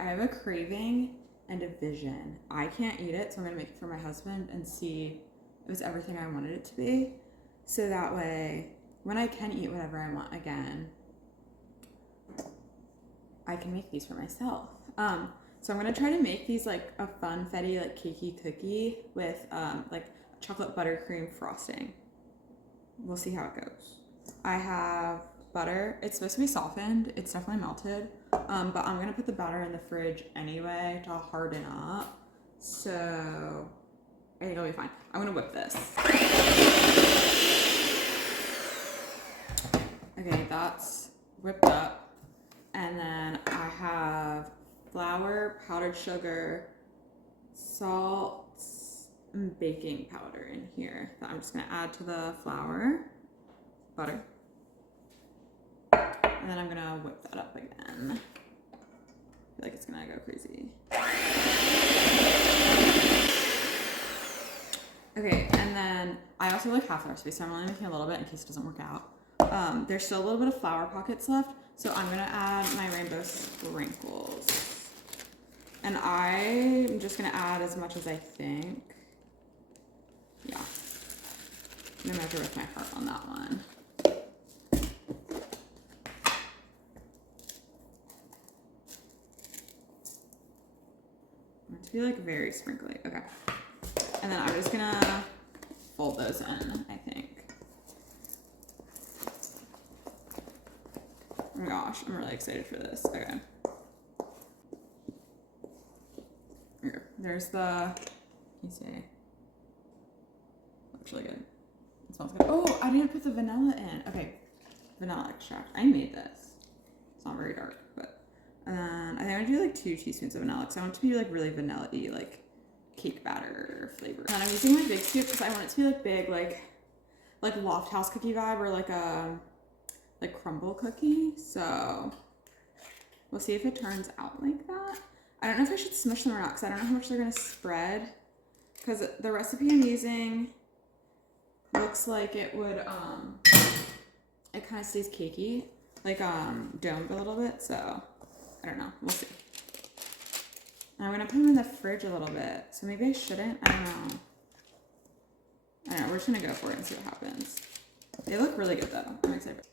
I have a craving and a vision. I can't eat it, so I'm gonna make it for my husband and see if it's everything I wanted it to be. So that way, when I can eat whatever I want again, I can make these for myself. So I'm gonna try to make these like a funfetti, like cakey cookie with like chocolate buttercream frosting. We'll see how it goes. I have butter. It's supposed to be softened. It's definitely melted. But I'm gonna put the batter in the fridge anyway to harden up. So I think it'll be fine. I'm gonna whip this. Okay, that's whipped up. And then I have flour, powdered sugar, salt, and baking powder in here that I'm just gonna add to the flour, butter. And then I'm gonna whip that up again. I feel like it's gonna go crazy. Okay, and then I also like half the recipe, so I'm only making a little bit in case it doesn't work out. There's still a little bit of flour pockets left, so I'm gonna add my rainbow sprinkles. And I'm just gonna add as much as I think. Yeah. I'm gonna measure with my heart on that one. To be like very sprinkly. Okay. And then I'm just gonna fold those in, I think. Oh my gosh, I'm really excited for this. Okay. Here, there's the, you see, looks really good. It smells good. Oh, I didn't put the vanilla in. Okay, vanilla extract. I made this. It's not very dark, but, and then I think I'm gonna do like 2 teaspoons of vanilla because I want it to be like really vanilla-y, like cake batter flavor. And then I'm using my big scoop because I want it to be like big, like Loft House cookie vibe or like a crumble cookie. So we'll see if it turns out like that. I don't know if I should smush them or not because I don't know how much they're gonna spread. Because the recipe I'm using looks like it would, it kind of stays cakey, like domed a little bit. So I don't know. We'll see. And I'm gonna put them in the fridge a little bit. So maybe I shouldn't. I don't know. We're just gonna go for it and see what happens. They look really good though. I'm excited.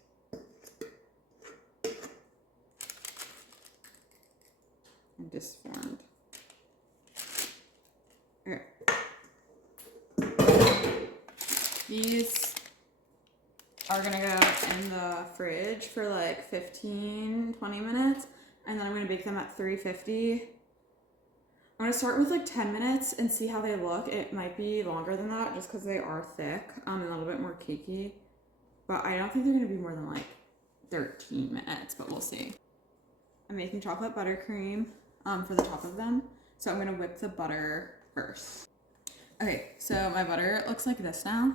I'm disformed. Okay. These are gonna go in the fridge for like 15-20 minutes, and then I'm gonna bake them at 350. I'm gonna start with like 10 minutes and see how they look. It might be longer than that just because they are thick and a little bit more cakey, but I don't think they're gonna be more than like 13 minutes, but we'll see. I'm making chocolate buttercream for the top of them, so I'm gonna whip the butter first. Okay, so my butter looks like this now.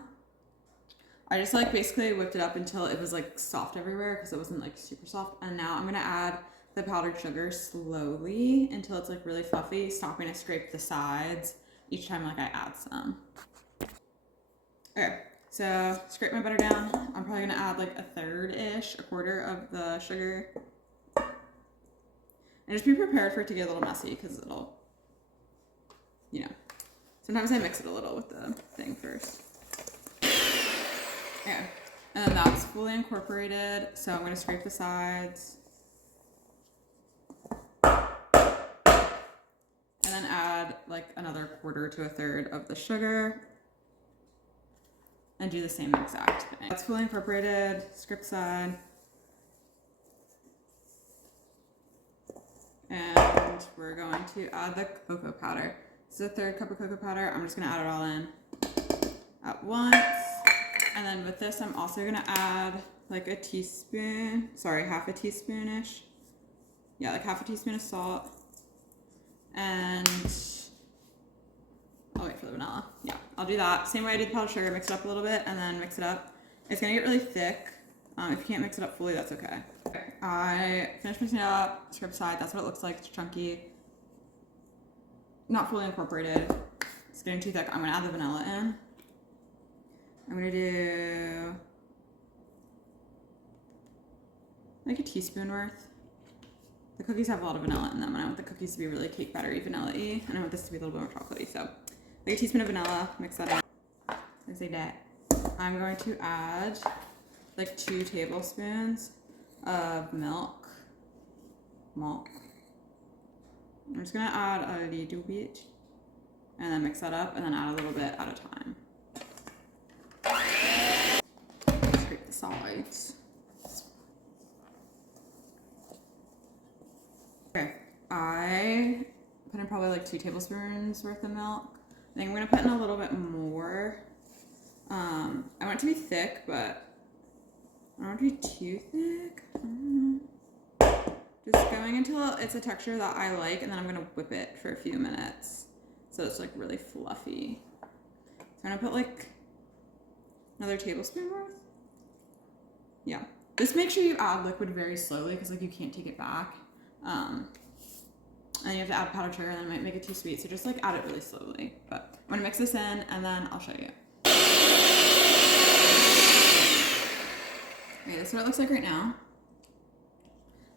I just like basically whipped it up until it was like soft everywhere because it wasn't like super soft, and now I'm gonna add the powdered sugar slowly until it's like really fluffy, stopping to scrape the sides each time like I add some. Okay, so scrape my butter down. I'm probably gonna add like a third-ish, a quarter of the sugar. And just be prepared for it to get a little messy because it'll, you know, sometimes I mix it a little with the thing first. Okay, and then that's fully incorporated, so I'm gonna scrape the sides. And then add like another quarter to a third of the sugar. And do the same exact thing. That's fully incorporated, scrape side. And we're going to add the cocoa powder. This is a 1/3 cup of cocoa powder. I'm just gonna add it all in at once. And then with this, I'm also gonna add like a teaspoon, sorry, half a teaspoon-ish. Yeah, like half a teaspoon of salt. And I'll wait for the vanilla. Yeah, I'll do that. Same way I did the powdered sugar, mix it up a little bit and then mix it up. It's gonna get really thick. If you can't mix it up fully, that's okay. I finished mixing it up, scrape side, that's what it looks like, it's chunky. Not fully incorporated. It's getting too thick. I'm gonna add the vanilla in. I'm gonna do like a teaspoon worth. the cookies have a lot of vanilla in them, and I want the cookies to be really cake battery vanilla-y, and I want this to be a little bit more chocolatey. So, like a teaspoon of vanilla, mix that up. I say that. I'm going to add like 2 tablespoons of milk. I'm just gonna add a little bit, and then mix that up, and then add a little bit at a time. Scrape the sides. Okay, I put in probably like 2 tablespoons worth of milk. I think I'm gonna put in a little bit more. I want it to be thick, but I don't want it to be too thick. I don't know. Just going until it's a texture that I like, and then I'm gonna whip it for a few minutes so it's like really fluffy. So I'm gonna put like another tablespoon worth. Yeah. Just make sure you add liquid very slowly because like you can't take it back. And you have to add powdered sugar, and then it might make it too sweet. So just like add it really slowly. But I'm gonna mix this in, and then I'll show you. Okay, this is what it looks like right now.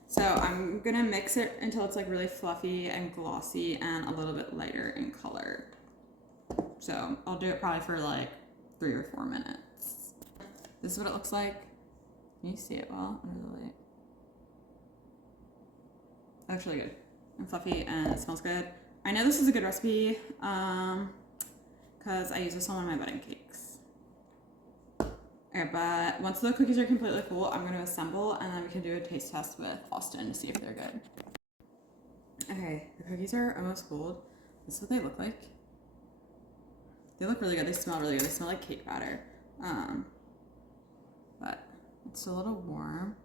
So I'm gonna mix it until it's like really fluffy and glossy and a little bit lighter in color. So I'll do it probably for like 3 or 4 minutes. This is what it looks like. Can you see it well under the light? That's really good and fluffy, and it smells good. I know this is a good recipe because I use this on one of my wedding cakes. Okay, but once the cookies are completely full, I'm going to assemble, and then we can do a taste test with Austin to see if they're good. Okay, the cookies are almost cooled. This is what they look like. They look really good. They smell really good. They smell like cake batter. But it's a little warm.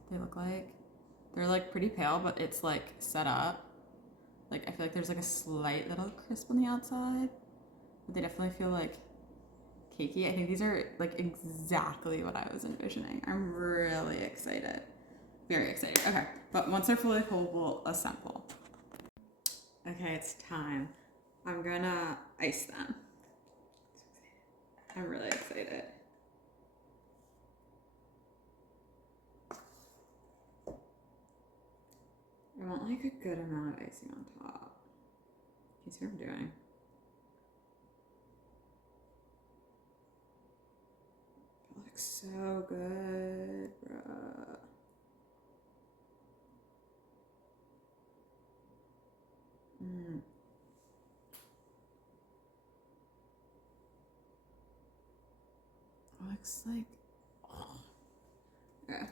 That's what they look like. They're like pretty pale, but it's like set up. Like I feel like there's like a slight little crisp on the outside, but they definitely feel like cakey. I think these are like exactly what I was envisioning. I'm really excited. Very excited. Okay, but once they're fully cold, we'll assemble. Okay, it's time. I'm gonna ice them. I'm really excited. I want like a good amount of icing on top. Can you see what I'm doing? It looks so good, bruh. It looks like, oh. Yeah.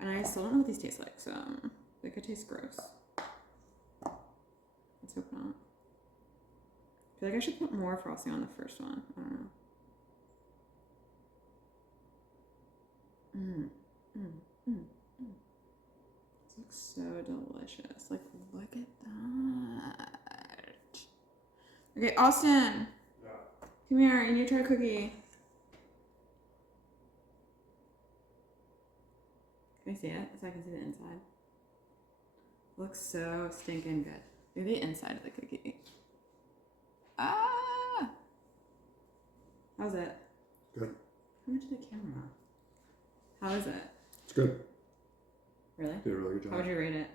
And I still don't know what these taste like, so they could taste gross. Let's hope not. I feel like I should put more frosting on the first one. I don't know. This looks so delicious. Like, look at that. Okay, Austin. Yeah. Come here. You need to try a cookie. Can I see it so I can see the inside? It looks so stinking good. Look at the inside of the cookie. Ah! How's it? Good. Come into the camera. How is it? It's good. Really? Did a really good job. How would you rate it?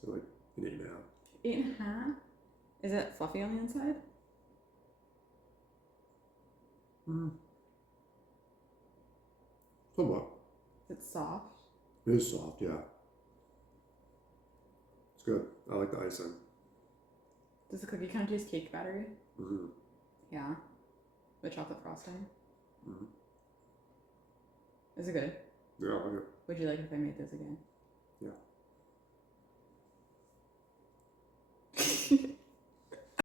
So like an 8.5. 8.5? Is it fluffy on the inside? Somewhat. Is it soft? It is soft, yeah. It's good. I like the icing. Does the cookie kind of taste cake battery? Mm-hmm. Yeah. With chocolate frosting? Mm-hmm. Is it good? Yeah, I like it. Would you like it if I made this again? Yeah.